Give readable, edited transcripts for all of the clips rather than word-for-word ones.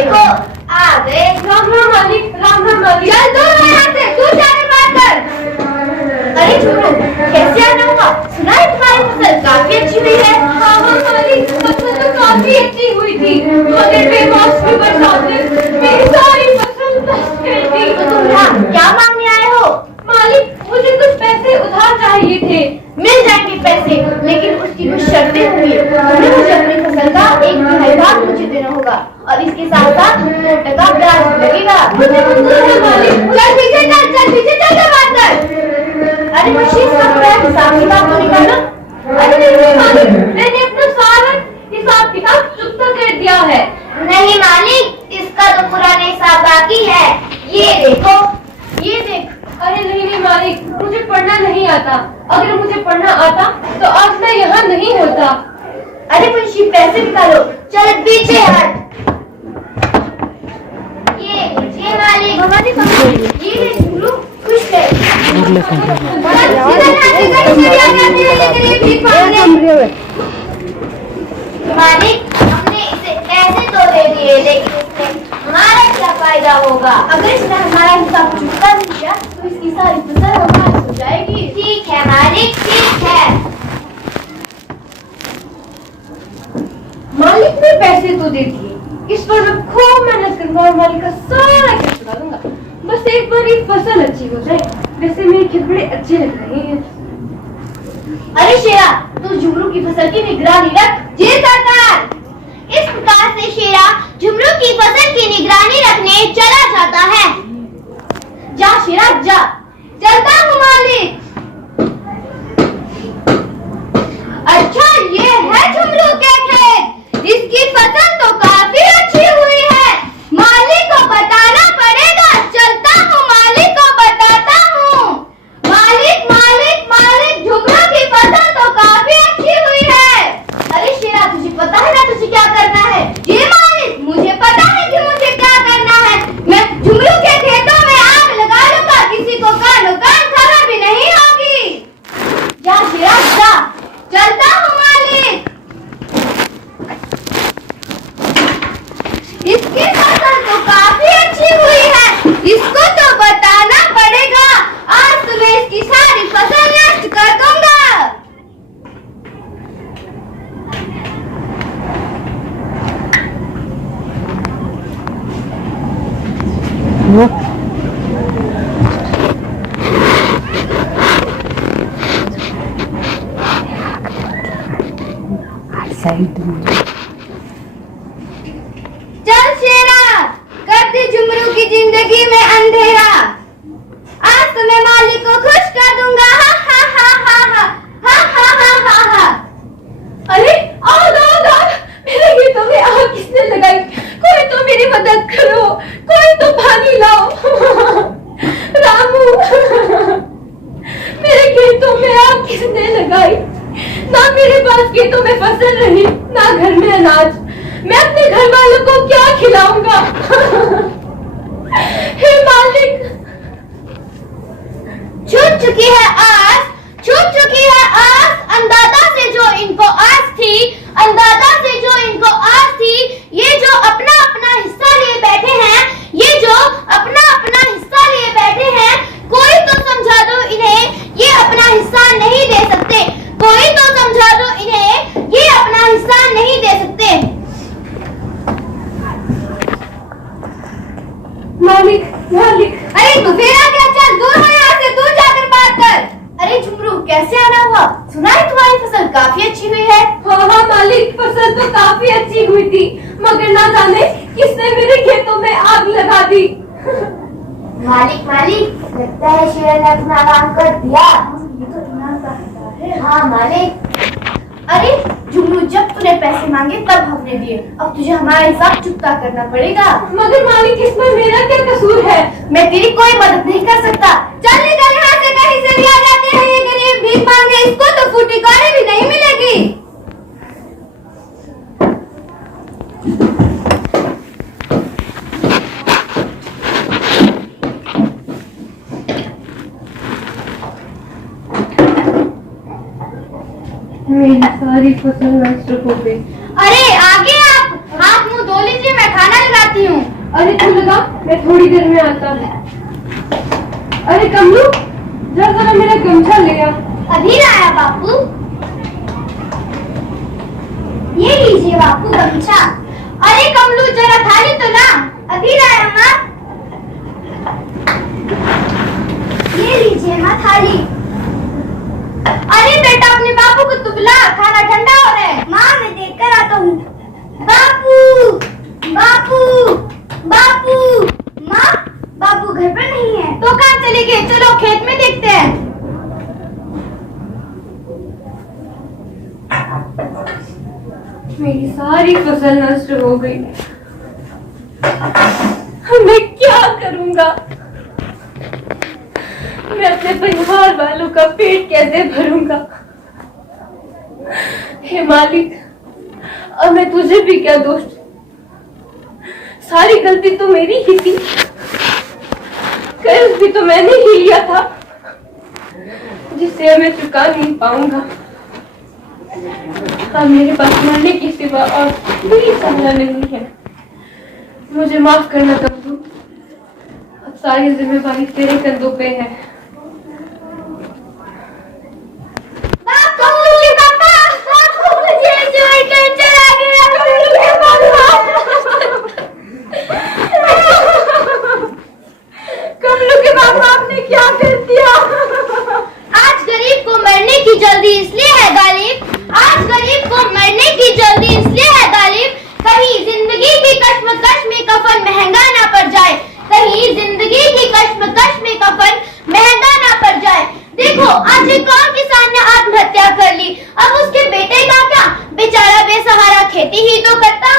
देखो आ गए। राम राम मालिक, राम राम मालिक। चल दूर हो यहाँ से, तू जाकर बात कर। अरे झुमरू, कैसे आना हुआ? सुना है तुम्हारी फसल काफी अच्छी हुई है। हाँ हाँ मालिक, फसल तो काफी अच्छी हुई थी, मगर बेमौसमी बरसात ने मेरी सारी फसल नष्ट कर दी। तो तुम यहाँ क्या मांगने आए हो? मालिक, मुझे कुछ पैसे उधार चाहिए थे। मिल जाएंगे पैसे, लेकिन उसकी कुछ शर्तें होंगी। तुम्हें मुझे अपनी फसल का 1/3 भाग मुझे देना होगा और इसके साथ साथ 2% ब्याज लगेगा। मुझे मंजूर है मालिक। चल पीछे चल, चल पीछे चल कर बात कर। अरे बख्शीश का पूरा हिसाब किताब तो निकालो। अरे नहीं मालिक, मैंने अपना सारा हिसाब किताब चुकता कर दिया है। नहीं मालिक, इसका तो पुराना हिसाब बाकी है। ये देखो, ये देख। अरे नहीं नहीं मालिक, मुझे पढ़ना नहीं आता। अगर मुझे पढ़ना आता तो आज मैं यहाँ नहीं होता। अरे मुंशी, पैसे निकालो। चल पीछे हट। ये मालिक, ये ले झुमरू, खुश है। मालिक, हमने इसे ऐसे तो दे दिए, लेकिन इससे हमारा क्या फायदा होगा? अगर इसने हमारा हिसाब चुकता नहीं किया तो इसकी सारी फसल हमारी हो जाएगी। ठीक है मालिक, ठीक है। मालिक ने पैसे तो दे दिए, इस पर मैं खूब मेहनत करूंगा और मालिक का सारा खर्च चुका दूंगा। बस एक बार ये फसल अच्छी हो जाए। वैसे मेरे खेत बड़े अच्छे लग रहे हैं। अरे शेरा, तू झुमरू की फसल की निगरानी रख। जी सरकार। इस प्रकार से शेरा झुमरू की फसल की निगरानी रखने चला जाता है। जा शेरा जा। चलता हूँ मालिक। अच्छा, ये है झुमरू के खेत। इसकी फसल तो काफी अच्छी हुई है। मालिक को बताना पड़ेगा। चलता हूँ, मालिक को बताता हूँ। मालिक मालिक मालिक, झुमरू की फसल तो काफी अच्छी हुई है। अरे शेरा, तुझे पता है ना तुझे क्या करना है? जी मालिक, मुझे पता है कि मुझे क्या करना है। मैं झुमरू के खेतों में आग लगा लूंगा, किसी को कानो कान खबर भी नहीं होगी। जा शेरा जा। चलता हूँ मालिक। इसकी फसल तो काफी अच्छी हुई है। इसको तो बताना पड़ेगा। आज तो मैं इसकी सारी फसल नष्ट कर दूंगा। चल शेरा, कर दी झुमरू की जिंदगी में अंधेरा। आज तो मैं मालिक को खुश कर दूंगा। हा हा हा हा हा हा हा हा हा हा। अरे आग आग आग, मेरे खेतों में आग किसने लगाई? कोई तो मेरी मदद करो, कोई तो पानी लाओ। रामू, मेरे खेतों में आग किसने लगाई? ना मेरे पास खेतों में फसल रही, ना घर में अनाज। मैं अपने घर वालों को क्या खिलाऊंगा? हे मालिक। छूट चुकी है आस, छूट चुकी है आस। अंदाजा से जो इनको आस थी, अंदाजा से जो इनको आस थी, ये जो अपना अपना हिस्सा लिए बैठे हैं, ये जो अपना अपना हिस्सा लिए बैठे हैं, कोई तो समझा दो इन्हें ये अपना हिस्सा नहीं दे सकते। कोई तो समझा दो इन्हें ये अपना हिस्सा नहीं दे सकते। मालिक मालिक। अरे तू फिर आ गया, चल दूर हो यहाँ से, दूर जाकर बात कर। अरे झुमरू, कैसे आना हुआ? सुना है तुम्हारी फसल काफी अच्छी हुई है। हाँ हाँ मालिक, फसल तो काफी अच्छी हुई थी, मगर ना जाने किसने मेरे खेतों में आग लगा दी। मालिक मालिक, लगता है शेर ने अपना काम कर दिया। ये तो तुम्हारा है। हाँ मालिक। अरे झुमरू, जब तूने पैसे मांगे तब हमने दिए, अब तुझे हमारा हिसाब चुकता करना पड़ेगा। मगर मालिक, इसमें मेरा क्या कसूर है? मैं तेरी कोई मदद नहीं कर सकता। चल निकल यहाँ से, कहीं से भी आ जाते हैं ये गरीब भीख मांगे। इसको तो फूटी कौड़ी भी नहीं मिलेगी। मेरी सारी फसल नष्ट हो गई। अरे आगे आप हाथ मुंह धो लीजिए, मैं खाना लगा आती हूँ। अरे तू लगा, मैं थोड़ी देर में आता हूँ। अरे कमलू, जरा मेरा गमछा ले आ। अभी लाया बापू। ये लीजिए बापू गमछा। अरे कमलू जरा थाली तो ला। अभी लाया माँ। ये लीजिए माँ थाली। अरे बेटा अपने बापू को तू बुला, खाना ठंडा हो रहा है। माँ मैं देख कर आता हूँ। बापू बापू बापू। माँ बापू घर पर नहीं है। तो कहाँ चले गए? चलो खेत में देखते हैं। मेरी सारी फसल नष्ट हो गई। मैं क्या करूंगा? मैं अपने परिवार वालों का पेट कैसे भरूंगा? हे मालिक, अब मैं तुझे भी क्या दोष? सारी गलती तो मेरी ही थी। कर्ज भी तो मैंने ही लिया था, जिसे मैं चुका नहीं पाऊंगा। अब मेरे पास मरने की सिवा और कोई सहारा नहीं है। मुझे माफ करना कमलू, अब सारी जिम्मेवारी तेरे कंधों पे है। कमलू के पापा आपने क्या कर दिया? आज गरीब को मरने की जल्दी इसलिए है गालिब। आज गरीब को मरने की जल्दी इसलिए है गालिब, कहीं जिंदगी की कश्मकश में कफन महंगा ना पड़ जाए। कहीं जिंदगी की कश्मकश में कफन महंगा ना पड़ जाए। देखो आज एक और किसान ने आत्महत्या कर ली। अब उसके बेटे का क्या? बेचारा बेसहारा खेती ही तो करता।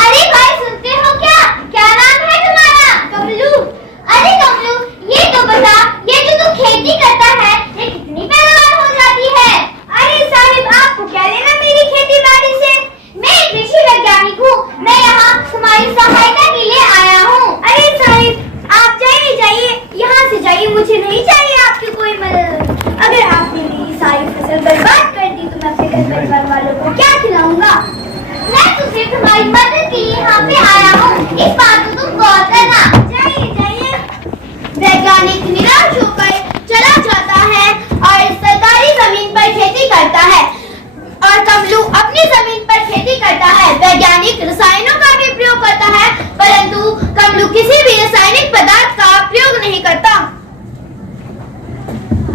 अरे भाई सुनते हो क्या? क्या नाम है तुम्हारा? कमलू। अरे कमलू ये तो बता, ये जो तू खेती करता है ये कितनी पैदावार हो जाती है? अरे साहिब आपको क्या लेना मेरी खेती बाड़ी से? मैं एक कृषि वैज्ञानिक हूँ। मैं यहाँ तुम्हारी सहायता के लिए आया हूँ। अरे साहिब आप जाइए जाइए, यहाँ से जाइए, मुझे नहीं चाहिए आपकी कोई मदद। अगर आपने मेरी सारी फसल बर्बाद कर दी तो मैं अपने घर परिवार वालों को क्या खिलाऊंगा? मैं तो सिर्फ तुम्हारी मदद के लिए यहाँ पे आया हूँ, इस बात को तुम गौर करना। जाइए जाइए। वैज्ञानिक निराश होकर चला जाता है और सरकारी जमीन पर खेती करता है। और कमलू अपनी जमीन पर खेती करता है। वैज्ञानिक रसायनों का भी प्रयोग करता है, परंतु कमलू किसी भी रासायनिक पदार्थ का प्रयोग नहीं करता।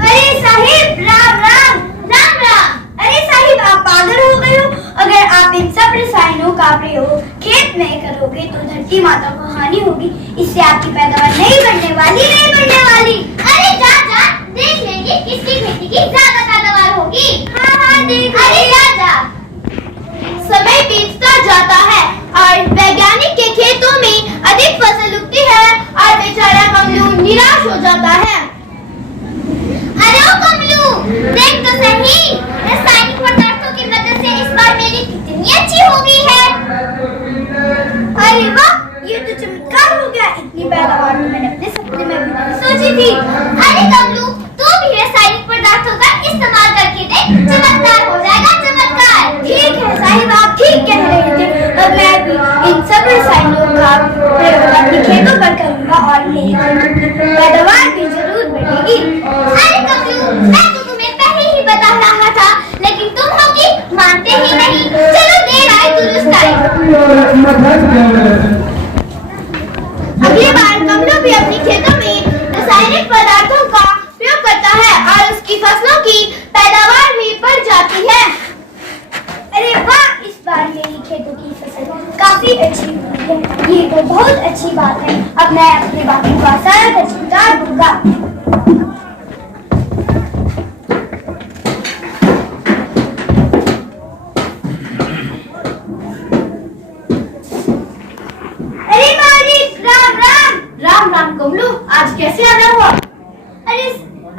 अरे साहिब राम राम राम राम। अरे साहिब आप पागल हो गए हो? अगर आप इन सब रसायनों का प्रयोग खेत में करोगे तो धरती माता को हानि होगी। इससे आपकी पैदावार नहीं बढ़ने वाली। अरे जा जा देख लेंगे किसकी खेती की ज्यादा पैदावार होगी। हाँ देख। अरे जा। समय बीतता जाता है और वैज्ञानिक के खेतों में अधिक फसल उगती है और बेचारा कमलू निराश हो जाता है। अरे ओ कमलू देख तो सही, रासायनिक पदार्थों की मदद से इस बार मेरी कितनी अच्छी हो गई है। अरे वाह ये तो चमत्कार हो गया। इतनी पैदावार तो मैंने अपने सपने में भी नहीं सोची थी। अरे कमलू तू भी रासायनिक पदार्थों का इस्तेमाल करके देख, चमत्कार हो जाएगा चमत्कार। ठीक है साहिब आप ठीक कह रहे थे। अब मैं भी इन सब रसायनों का प्रयोग अपने खेतों पर करूंगा और मेरी पैदावार भी जरूर बढ़ेगी। अरे कमलू मैं तो तुम्हें पहले ही बता रहा था, लेकिन तुम होगी मानते ही नहीं। चलो देर आए दुरुस्त आए। अगली बार कमलू भी अपनी खेतों में रासायनिक पदार्थों का प्रयोग करता है और उसकी फसलों की पैदावार भी बढ़ जाती है। अरे वाह इस बार मेरी खेतों की फसल काफी अच्छी हुई है। ये तो बहुत अच्छी बात है। अब मैं अपने बाकी का सारा खर्च उतार दूंगा। अरे मालिक राम राम। राम राम कमलू आज कैसे आना हुआ?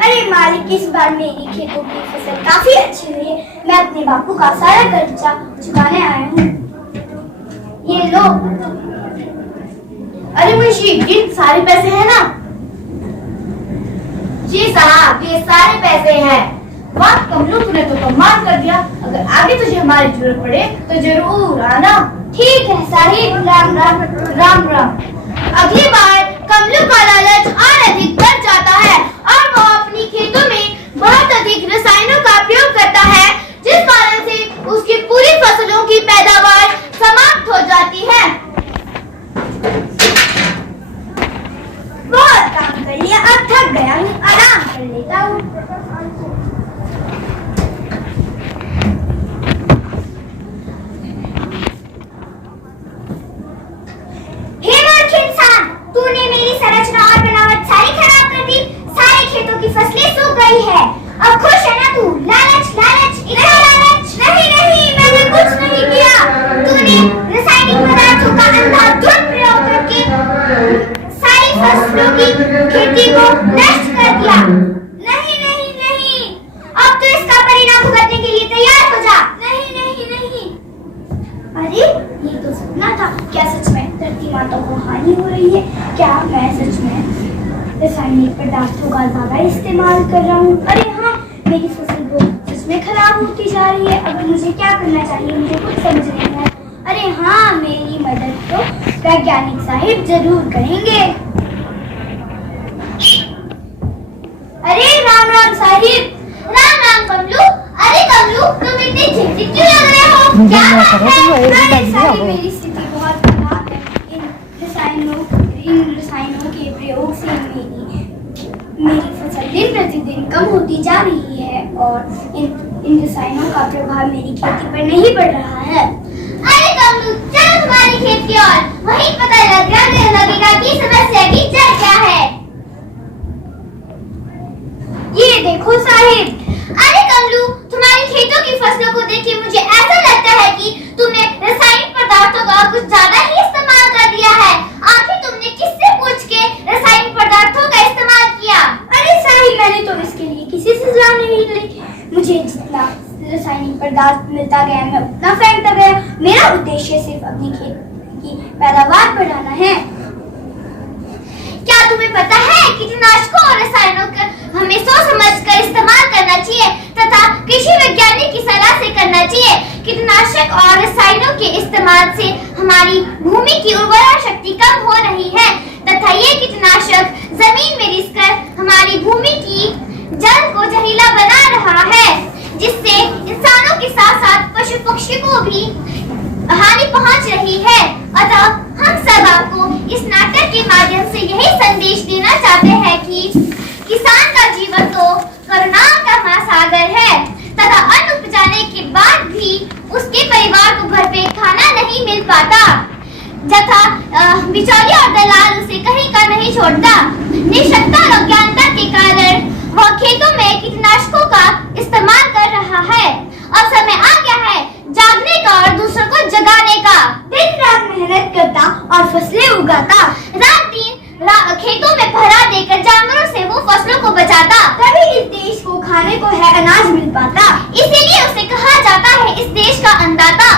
अरे मालिक इस बार मेरी खेतों की फसल काफी अच्छी हुई है। मैं अपने बापू का सारा कर्जा चुकाने आया हूँ। ये लो। अरे मुंशी ये सारे पैसे हैं ना? जी साहब ये सारे पैसे हैं। वाह कमलू तूने तो कमाल कर दिया। अगर आगे तुझे हमारे जरूरत पड़े तो जरूर आना। ठीक है साहिब, राम राम। राम राम। अगली बार कमलू का लालच और अधिक बढ़ जाता है और वो अपनी खेतों में बहुत अधिक रसायनों का प्रयोग करता है, जिस कारण से उसकी पूरी फसलों की पैदावार समाप्त हो जाती है। बहुत काम कर लिया, अब थक गया हूँ, आराम कर लेता हूँ। हे मूर्ख इंसान, तूने मेरी संरचना और बनावट सारी खराब कर दी। सारे खेतों की फसलें सूख गई है। अब खुश है ना तू? लालच लालच इतना लालच। नहीं नहीं, मैंने कुछ नहीं किया। तूने रासायनिक पदार्थों का अंधाधुंध प्रयोग करके सारी फसलों की खेती को नष्ट कर दिया। नहीं नहीं नहीं, अब तो इसका परिणाम भुगतने के लिए तैयार हो जा। नहीं नहीं नहीं। अरे ये तो सपना था। क्या सच में धरती माता को हानि हो रही है? क्या मैं सच में रासायनिक पदार्थों का ज्यादा इस्तेमाल कर रहा हूँ? अरे हाँ, मेरी फसल वो सच में खराब होती जा रही है। अब मुझे क्या करना चाहिए? मुझे कुछ समझ नहीं आया। अरे हाँ, मेरी मदद तो वैज्ञानिक साहिब जरूर करेंगे। अरे राम राम साहिब। राम राम कमलू। अरे कमलू, तुम इतने चिंतित क्यों लग रहे हो? क्या बात है? अरे साहिब, मेरी स्थिति बहुत खराब है। इन रसायनों के प्रयोग से मेरी फसल दिन प्रतिदिन कम होती जा रही है और इन रसायनों का प्रभाव मेरी खेती पर नहीं पड़ रहा है। अरे कमलू, चलो तुम्हारी खेत की ओर, वहीं पता लगेगा कि समस्या की जड़ क्या है। ये देखो साहिब। अरे कमलू, तुम्हारी खेतों की फसलों को देख के मुझे ऐसा लगता है कि तुमने रासायनिक पदार्थों का कुछ ज्यादा ही इस्तेमाल कर दिया है। आखिर तुमने किससे पूछ के रासायनिक पदार्थों का इस्तेमाल किया? अरे साहिब, मैंने तो इसके लिए किसी से सलाह नहीं ली। मुझे जितना रासायनिक पदार्थ मिलता गया मैं उतना फेंकता गया। मेरा उद्देश्य सिर्फ अपनी खेत की पैदावार बढ़ाना है। क्या तुम्हें पता है कीटनाशकों और रसायनों का हमें सोच समझकर इस्तेमाल करना चाहिए तथा कृषि वैज्ञानिक की सलाह से करना चाहिए। कीटनाशक और रसायनों के इस्तेमाल से हमारी भूमि की उर्वरा शक्ति कम हो रही है तथा ये कीटनाशक जमीन में रिसकर हमारी भूमि की जल को जहरीला बना रहा है, जिससे इंसानों के साथ साथ पशु पक्षी को भी हानि पहुंच रही है। अतः हम सब आपको इस नाटक के माध्यम से यही संदेश देना चाहते हैं कि किसान का जीवन तो करुणा का महासागर है तथा अन्न उपजाने के बाद भी उसके परिवार को भरपेट खाना नहीं मिल पाता, तथा बिचौलिया और दलाल उसे कहीं का नहीं छोड़ता। निःशक्ता और अज्ञानता के कारण वह खेतों में कीटनाशकों का इस्तेमाल कर रहा है। अब समय आ गया है जागने का और दूसरों को जगाने का। दिन रात मेहनत करता और फसलें उगाता, रात दिन खेतों में पहरा देकर जानवरों से वो फसलों को बचाता, तभी इस देश को खाने को है अनाज मिल पाता। इसीलिए उसे कहा जाता है इस देश का अन्नदाता।